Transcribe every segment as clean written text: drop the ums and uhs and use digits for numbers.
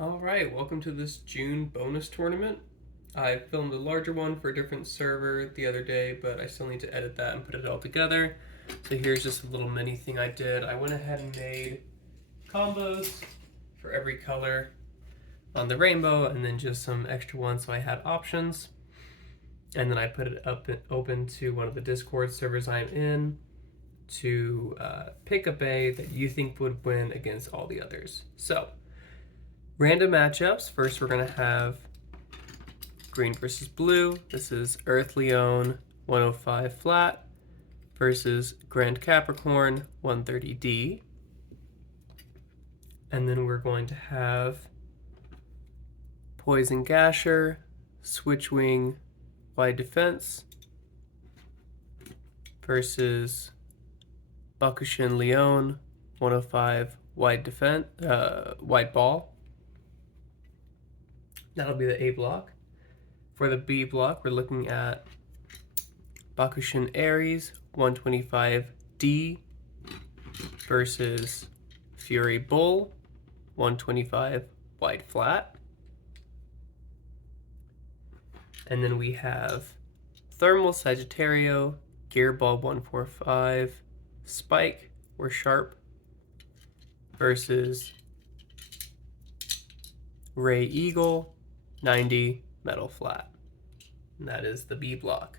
Alright, welcome to this June bonus tournament. I filmed a larger one for a different server the other day, but I still need to edit that and put it all together. So here's just a little mini thing I did. I went ahead and made combos for every color on the rainbow, and then just some extra ones so I had options. And then I put it up and open to one of the Discord servers I'm in to pick a bay that you think would win against all the others. So, random matchups. First, we're going to have green versus blue. This is Earth Leone 105 flat versus Grand Capricorn 130D. And then we're going to have Poison Gasher, Switchwing Wide Defense versus Bakushin Leone 105 Wide Defense, Wide Ball. That'll be the A block. For the B block, we're looking at Bakushin Aries 125D versus Fury Bull 125 wide flat. And then we have Thermal Saggitario, Gearball 145, Spike or Sharp versus Ray Eagle 90 metal flat. And that is the B block.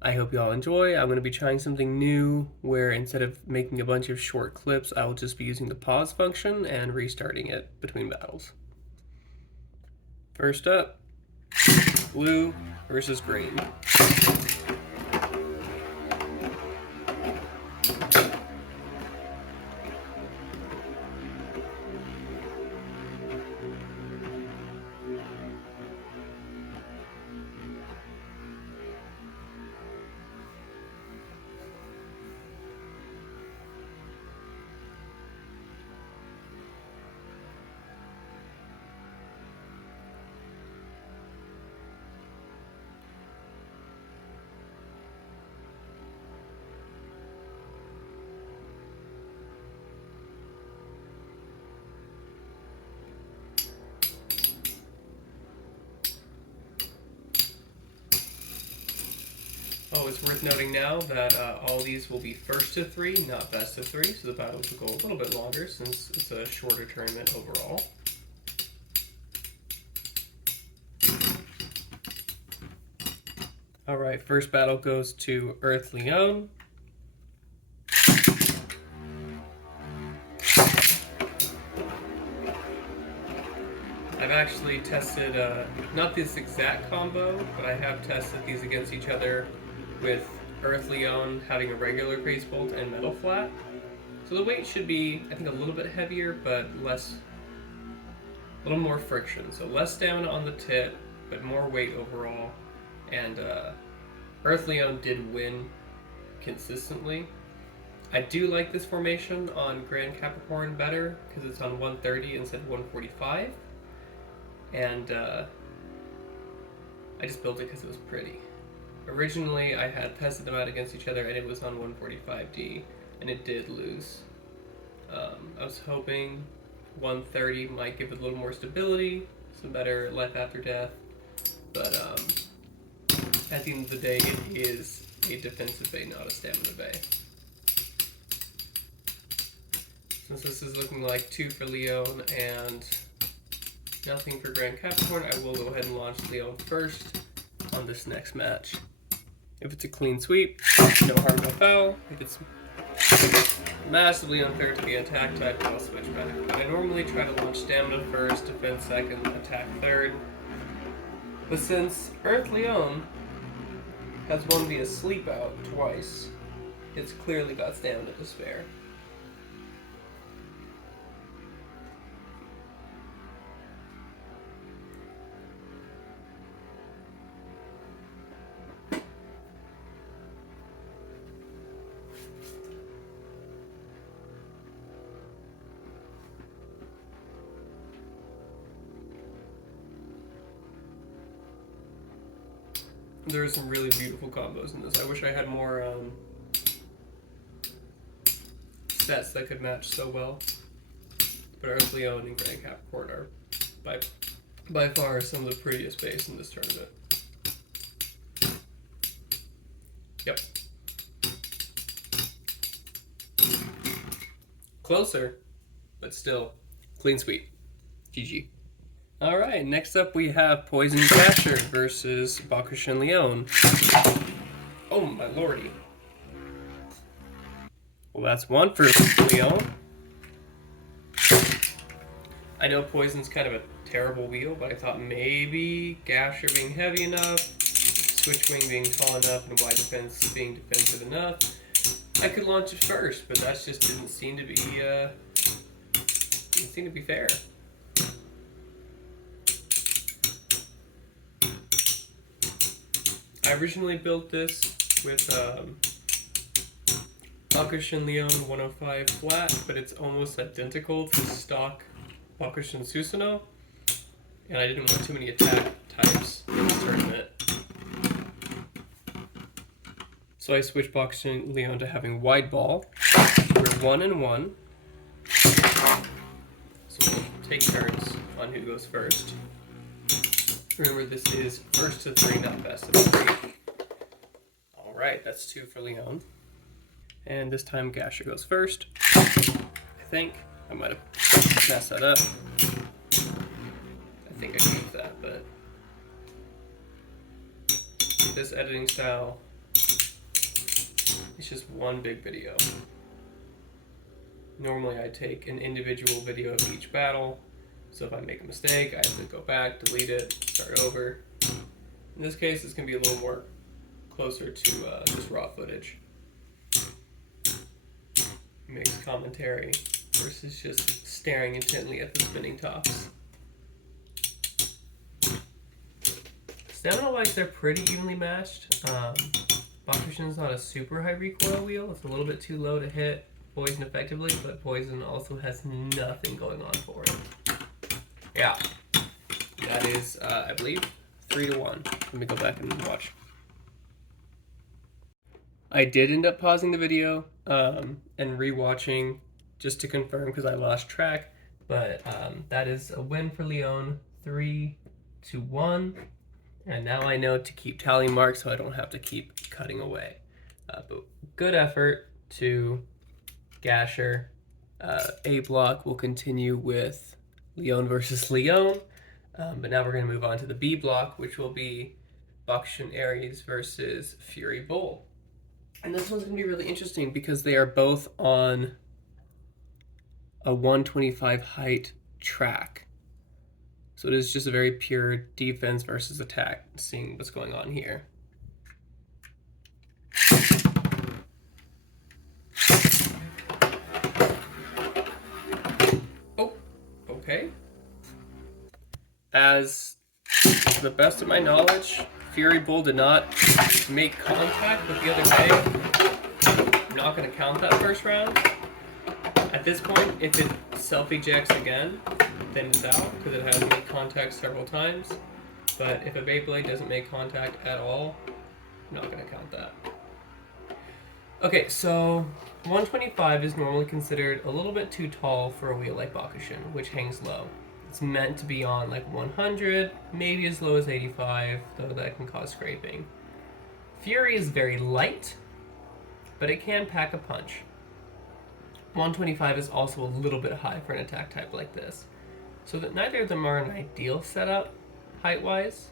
I hope you all enjoy. I'm going to be trying something new where instead of making a bunch of short clips, I will just be using the pause function and restarting it between battles. First up, blue versus green. Oh, it's worth noting now that all these will be first to three, not best of three, so the battles will go a little bit longer since it's a shorter tournament overall. Alright, first battle goes to Earth Leone. I've actually tested, not this exact combo, but I have tested these against each other with Earth Leone having a regular Grace Bolt and Metal Flat. So the weight should be, I think, a little bit heavier, but less, a little more friction. So less stamina on the tip, but more weight overall. And Earth Leone did win consistently. I do like this formation on Grand Capricorn better, because it's on 130 instead of 145. And I just built it because it was pretty. Originally, I had tested them out against each other, and it was on 145D, and it did lose. I was hoping 130 might give it a little more stability, some better life after death, but at the end of the day, it is a defensive bay, not a stamina bay. Since this is looking like 2 for Leone and nothing for Grand Capricorn, I will go ahead and launch Leone first on this next match. If it's a clean sweep, no harm, no foul. If it's massively unfair to the attack type, I'll switch back. But I normally try to launch stamina first, defense second, attack third. But since Earth Leone has won via sleep out twice, it's clearly got stamina to spare. There are some really beautiful combos in this. I wish I had more sets that could match so well. but Earth Leone and Grand Capricorn are by far some of the prettiest Beys in this tournament. Yep. Closer, but still clean sweep. GG. Alright, next up we have Poison Gasher versus Bakushin Leone. Oh my lordy. Well, that's one for Leone. I know Poison's kind of a terrible wheel, but I thought maybe Gasher being heavy enough, Switch Wing being tall enough, and Wide Defense being defensive enough, I could launch it first, but that just didn't seem to be fair. I originally built this with Bakushin Leone 105 flat, but it's almost identical to stock Bakushin Susanoo, and I didn't want too many attack types in the tournament. So I switched Bakushin Leone to having wide ball. We're 1-1. So we'll take turns on who goes first. Remember, this is first to 3, not best of 3. Alright, that's 2 for Leone. And this time Gasher goes first. I think. I might have messed that up. I think I keep that, but this editing style, it's just one big video. Normally I take an individual video of each battle, so if I make a mistake, I have to go back, delete it, start over. In this case, it's going to be a little more closer to just raw footage. Mixed commentary versus just staring intently at the spinning tops. Stamina-wise, they're pretty evenly matched. Bakushin's not a super high recoil wheel. It's a little bit too low to hit Poison effectively, but Poison also has nothing going on for it. Yeah, that is, I believe, 3-1. Let me go back and watch. I did end up pausing the video and re-watching just to confirm because I lost track, but that is a win for Leone, 3-1. And now I know to keep tally marks so I don't have to keep cutting away. But good effort to Gasher. A block will continue with Leone versus Leone. But now we're going to move on to the B block, which will be Bakushin Aries versus Fury Bull. And this one's going to be really interesting because they are both on a 125 height track. So it is just a very pure defense versus attack, seeing what's going on here. Oh, okay. As to the best of my knowledge, Fury Bull did not make contact with the other Bey. I'm not going to count that first round. At this point, if it self-ejects again, then it's out, because it has made contact several times. But if a Beyblade doesn't make contact at all, I'm not going to count that. Okay, so 125 is normally considered a little bit too tall for a wheel like Bakushin, which hangs low. It's meant to be on like 100, maybe as low as 85, though that can cause scraping. Fury is very light, but it can pack a punch. 125 is also a little bit high for an attack type like this. So that neither of them are an ideal setup height-wise,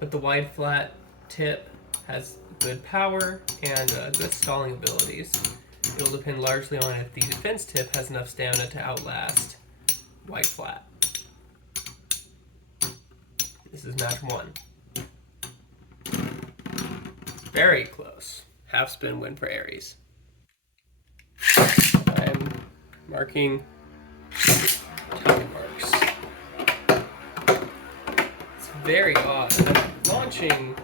but the wide flat tip has good power and good stalling abilities. It'll depend largely on if the defense tip has enough stamina to outlast wide flat. This is match 1. Very close. Half spin win for Aries. I'm marking tally marks. It's very odd. I'm launching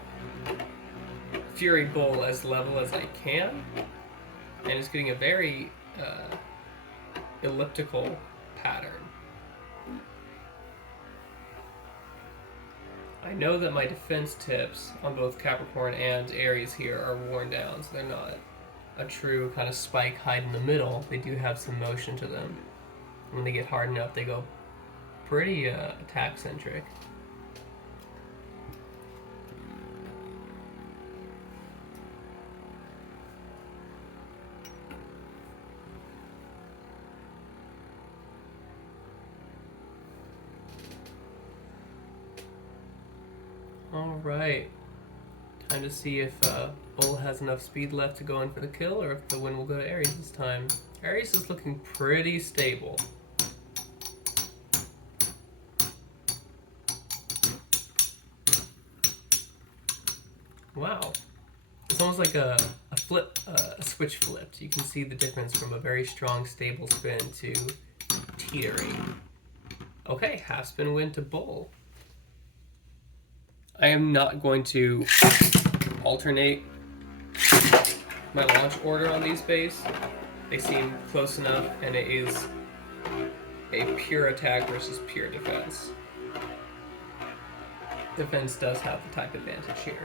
Fury Bull as level as I can, and it's getting a very elliptical pattern. I know that my defense tips on both Capricorn and Aries here are worn down, so they're not a true kind of spike height in the middle. They do have some motion to them. When they get hard enough, they go pretty attack-centric. Alright, time to see if Bull has enough speed left to go in for the kill, or if the win will go to Aries this time. Aries is looking pretty stable. Wow, it's almost like a switch flipped. You can see the difference from a very strong, stable spin to teetering. Okay, half spin win to Bull. I am not going to alternate my launch order on these Beys. They seem close enough, and it is a pure attack versus pure defense. Defense does have the type advantage here.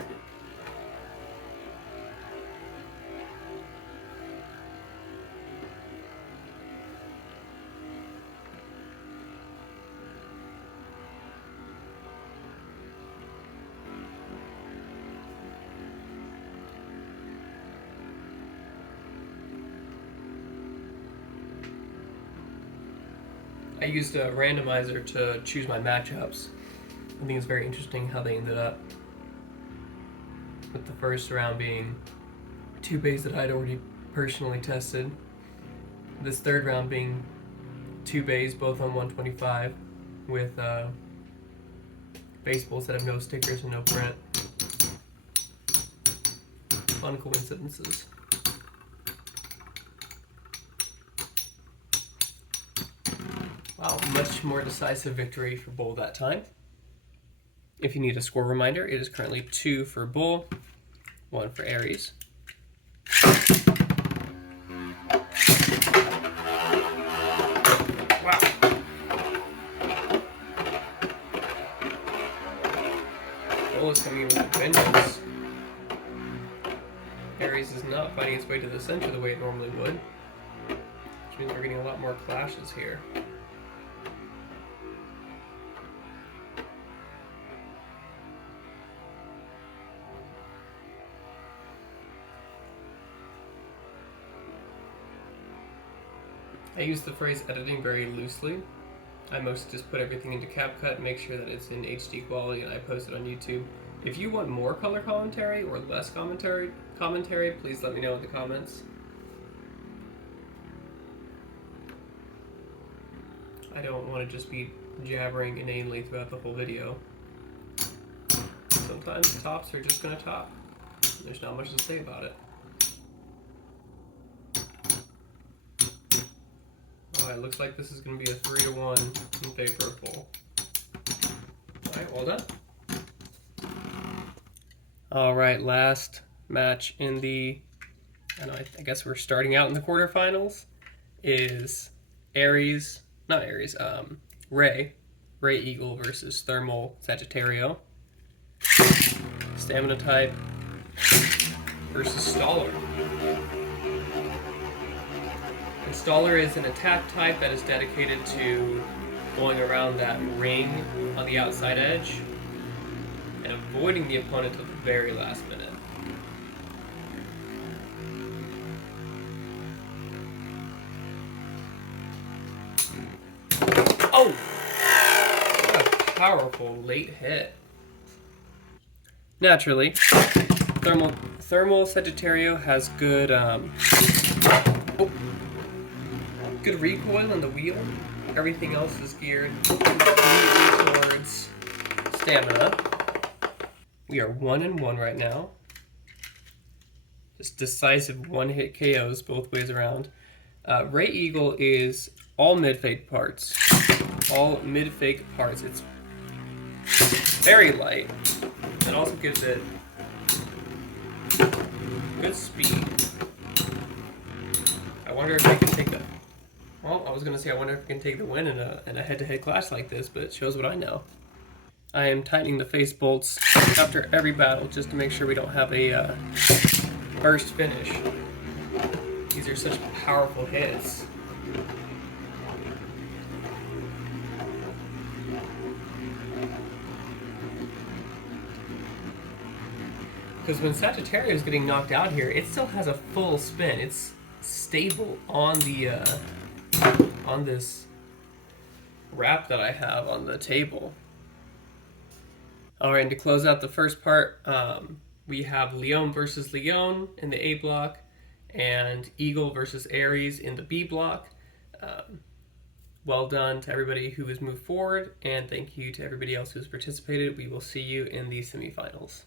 I used a randomizer to choose my matchups. I think it's very interesting how they ended up, with the first round being 2 Beys that I'd already personally tested. This third round being 2 Beys, both on 125, with baseballs that have no stickers and no print. Fun coincidences. Wow, much more decisive victory for Bull that time. If you need a score reminder, it is currently 2 for Bull, 1 for Aries. Wow. Bull is coming in with a vengeance. Aries is not fighting its way to the center the way it normally would, which means we're getting a lot more clashes here. I use the phrase editing very loosely. I mostly just put everything into CapCut, make sure that it's in HD quality, and I post it on YouTube. If you want more color commentary or less commentary, please let me know in the comments. I don't want to just be jabbering inanely throughout the whole video. Sometimes tops are just going to top. There's not much to say about it. Alright, looks like this is going to be a 3-1 in favor of Bull. Alright, well done. Alright, last match in the, I guess we're starting out in the quarterfinals, is Ray Eagle versus Thermal Saggitario. Stamina type versus Staller. And Staller is an attack type that is dedicated to going around that ring on the outside edge and avoiding the opponent at the very last minute. Oh! What a powerful late hit. Naturally, Thermal Saggitario has good good recoil in the wheel. Everything else is geared completely towards stamina. We are 1-1 right now. Just decisive one-hit KOs both ways around. Ray Eagle is all mid-fake parts. All mid-fake parts. It's very light. It also gives it good speed. I wonder if I can take the... Well, I was going to say I wonder if I can take the win in a head-to-head clash like this, but it shows what I know. I am tightening the face bolts after every battle just to make sure we don't have a burst finish. These are such powerful hits. Because when Saggitario is getting knocked out here, it still has a full spin. It's stable on the on this wrap that I have on the table. All right, and to close out the first part, we have Leone versus Leone in the A block, and Eagle versus Aries in the B block. Well done to everybody who has moved forward, and thank you to everybody else who's participated. We will see you in the semifinals.